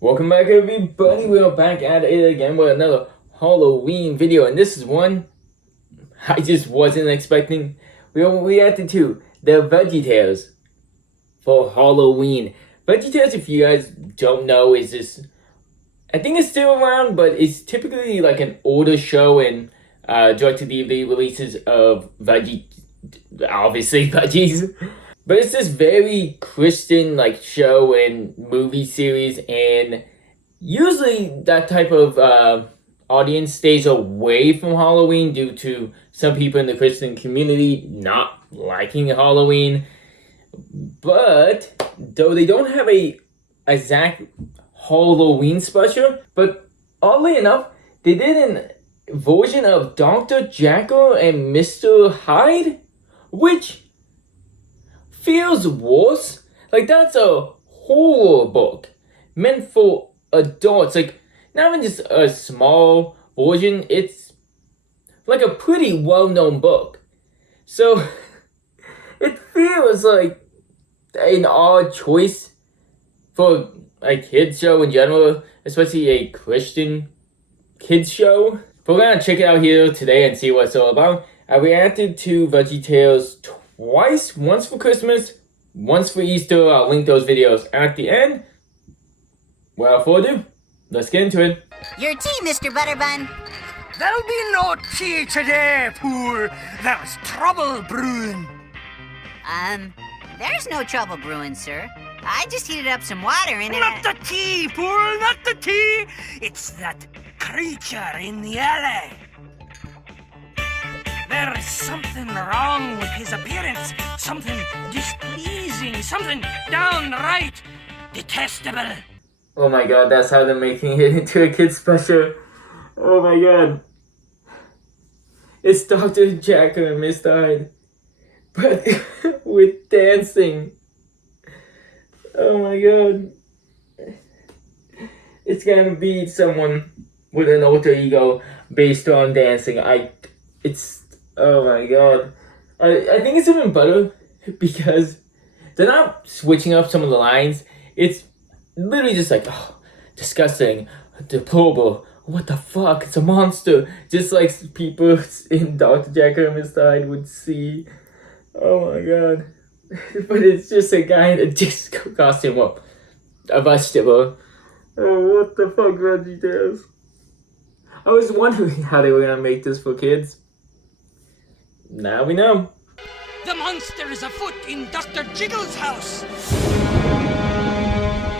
Welcome back, everybody. We are back at it again with another Halloween video, and this is one I just wasn't expecting. We reacted to the VeggieTales for Halloween. VeggieTales, if you guys don't know, is this, I think it's still around, but it's typically like an older show and direct-to-DVD releases of obviously veggies. But it's this very Christian like show and movie series, and usually that type of audience stays away from Halloween due to some people in the Christian community not liking Halloween. But though they don't have a exact Halloween special, but oddly enough, they did a version of Dr. Jekyll and Mr. Hyde, which feels worse. Like, that's a horror book meant for adults. Like, not even just a small version, it's like a pretty well-known book. So it feels like an odd choice for a kids show in general, especially a Christian kids show. But we're gonna check it out here today and see what it's all about. I reacted to VeggieTales twice, once for Christmas, once for Easter. I'll link those videos at the end. Without further ado, let's get into it. Your tea, Mr. Butterbun. There'll be no tea today, Pool. There's trouble brewing. There's no trouble brewing, sir. I just heated up some water and Not the tea, Pool, not the tea. It's that creature in the alley. There's something wrong with his appearance. Something displeasing. Something downright detestable. Oh my god, that's how they're making it into a kid's special. Oh my god. It's Dr. Jekyll and Mr. Hyde, but with dancing. Oh my god. It's gonna be someone with an alter ego based on dancing. Oh my god. I think it's even better because they're not switching up some of the lines. It's literally just like, oh, disgusting, deplorable, what the fuck, it's a monster. Just like people in Dr. Jekyll and Mr. Hyde would see. Oh my god. But it's just a guy in a disco costume. Well, a vegetable. Oh, what the fuck, VeggieTales? I was wondering how they were gonna make this for kids. Now we know. The monster is afoot in Dr. Jiggle's house.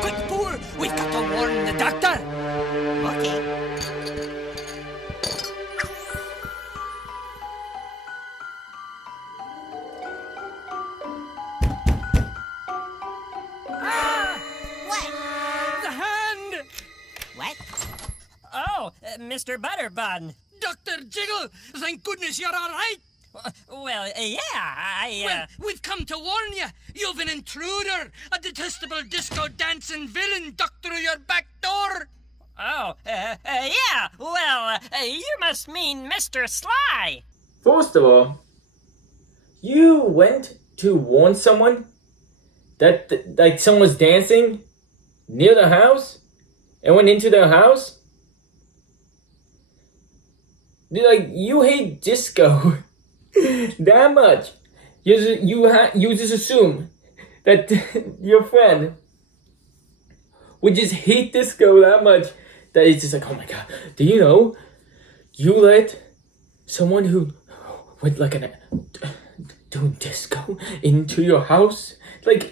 Quick, Pool, we've got to warn the doctor. Okay. Ah! What? The hand! What? Oh, Mr. Butterbun. Dr. Jiggle, thank goodness you're all right. Well, yeah, Well, we've come to warn you. You've an intruder, a detestable disco-dancing villain ducked through your back door. Yeah, well, you must mean Mr. Sly. First of all, you went to warn someone that like someone was dancing near the house and went into their house? Like, you hate disco that much. You just assume that your friend would just hate disco that much that it's just like, oh my god, do you know you let someone who went like doing disco into your house? Like,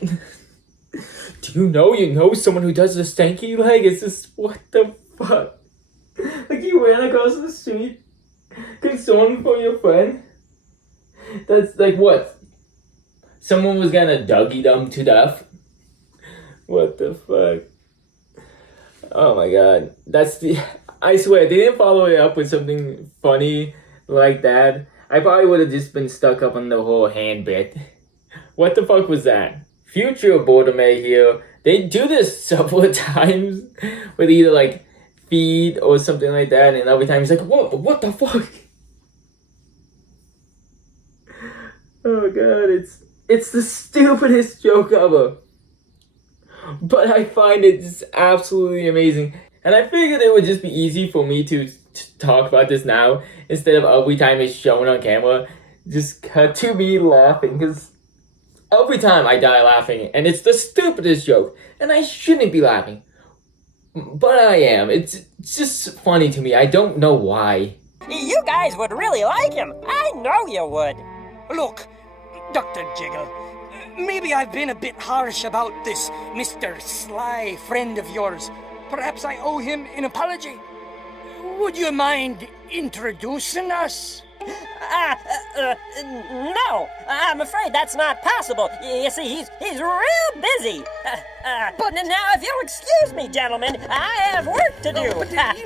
do you know someone who does the stanky leg? It's just, what the fuck? Like, you ran across the street concerned for your friend? That's like, what? Someone was gonna Dougie them to death? What the fuck? Oh my god. I swear, they didn't follow it up with something funny like that. I probably would have just been stuck up on the whole hand bit. What the fuck was that? Future BirdimeYT here. They do this several times with either like feed or something like that, and every time he's like, what the fuck? Oh god, it's the stupidest joke ever. but I find it just absolutely amazing. And I figured it would just be easy for me to talk about this now instead of every time it's shown on camera. Just cut to me laughing, because every time I die laughing, and it's the stupidest joke, and I shouldn't be laughing. But I am. It's just funny to me. I don't know why. You guys would really like him. I know you would. Look, Dr. Jiggle, maybe I've been a bit harsh about this Mr. Sly friend of yours. Perhaps I owe him an apology. Would you mind introducing us? No, I'm afraid that's not possible. You see, he's real busy. But now, if you'll excuse me, gentlemen, I have work to do.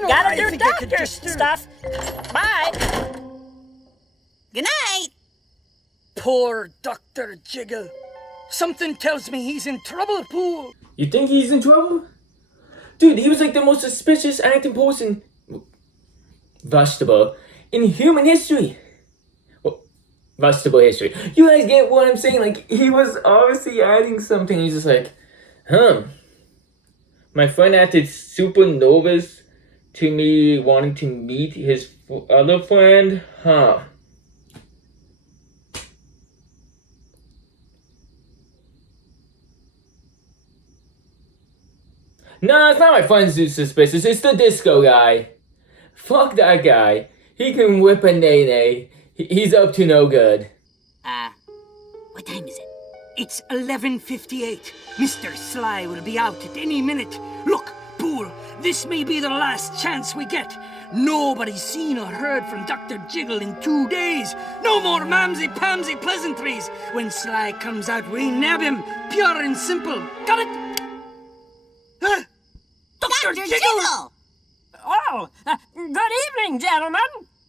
Gotta do doctor stuff. Bye. Good night. Poor Dr. Jiggle. Something tells me he's in trouble, Pool. You think he's in trouble? Dude, he was like the most suspicious acting person, vegetable, in human history. Well, vegetable history. You guys get what I'm saying? Like, he was obviously adding something. He's just like, my friend acted super nervous to me wanting to meet his other friend. Nah, it's not my friend who's suspicious. It's the disco guy. Fuck that guy. He can whip a nay-nay. He's up to no good. What time is it? It's 11:58. Mr. Sly will be out at any minute. Look, Pool, this may be the last chance we get. Nobody's seen or heard from Dr. Jiggle in 2 days. No more mamsy-pamsy pleasantries. When Sly comes out, we nab him. Pure and simple. Got it? Huh? Dr. Jiggle! Oh, good evening, gentlemen.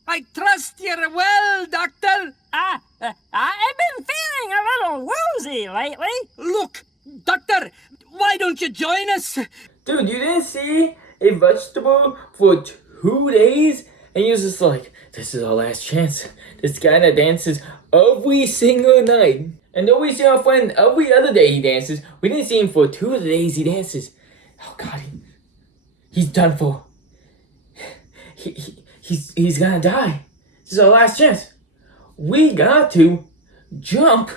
I trust you're well, Doctor. I've been feeling a little woozy lately. Look, Doctor, why don't you join us? Dude, you didn't see a vegetable for 2 days? And he was just like, this is our last chance. This guy that dances every single night. And though we see our friend every other day he dances, we didn't see him for 2 of the days he dances. Oh God, he's done for. He's gonna die. This is our last chance. We got to jump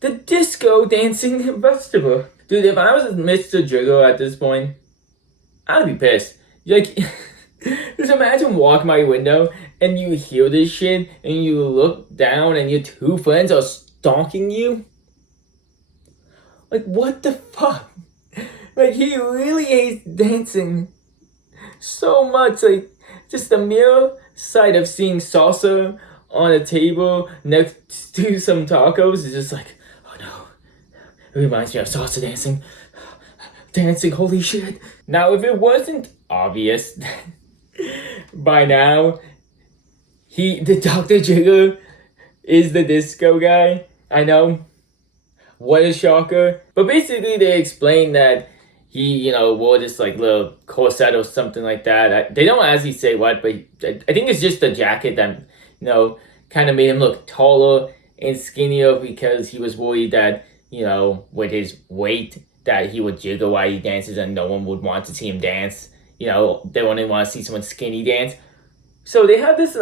the disco dancing vegetable. Dude, if I was Mr. Jiggle at this point, I'd be pissed. Like, just imagine walking by your window and you hear this shit and you look down and your two friends are stalking you. Like, what the fuck? Like, he really hates dancing so much. Like, just the mere sight of seeing salsa on a table next to some tacos is just like, oh no. It reminds me of salsa dancing. Dancing, holy shit. Now, if it wasn't obvious by now, the Dr. Jiggle is the disco guy. I know. What a shocker. But basically, they explain that he, wore this, little corset or something like that. They don't actually say what, but I think it's just the jacket that, kind of made him look taller and skinnier because he was worried that, with his weight, that he would jiggle while he dances and no one would want to see him dance. They only want to see someone skinny dance. So they have this,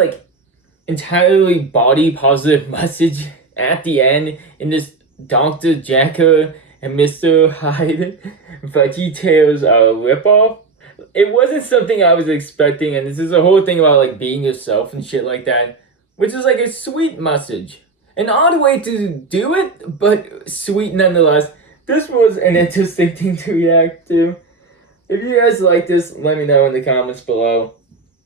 entirely body positive message at the end in this Dr. Jekyll and Mr. Hyde VeggieTales ripoff. It wasn't something I was expecting, and this is a whole thing about being yourself and shit like that, which is a sweet message. An odd way to do it, but sweet nonetheless. This was an interesting thing to react to. If you guys like this, let me know in the comments below.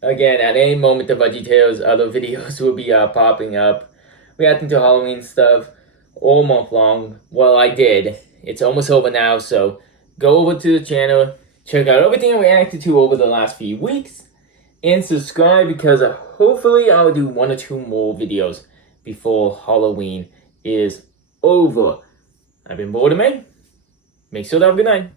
Again, at any moment the VeggieTales other videos will be popping up. Reacting to Halloween stuff all month long. Well, I did. It's almost over now, so go over to the channel, check out everything I reacted to over the last few weeks, and subscribe because hopefully I'll do 1 or 2 more videos before Halloween is over. I've been BirdimeYT. Make sure to have a good night.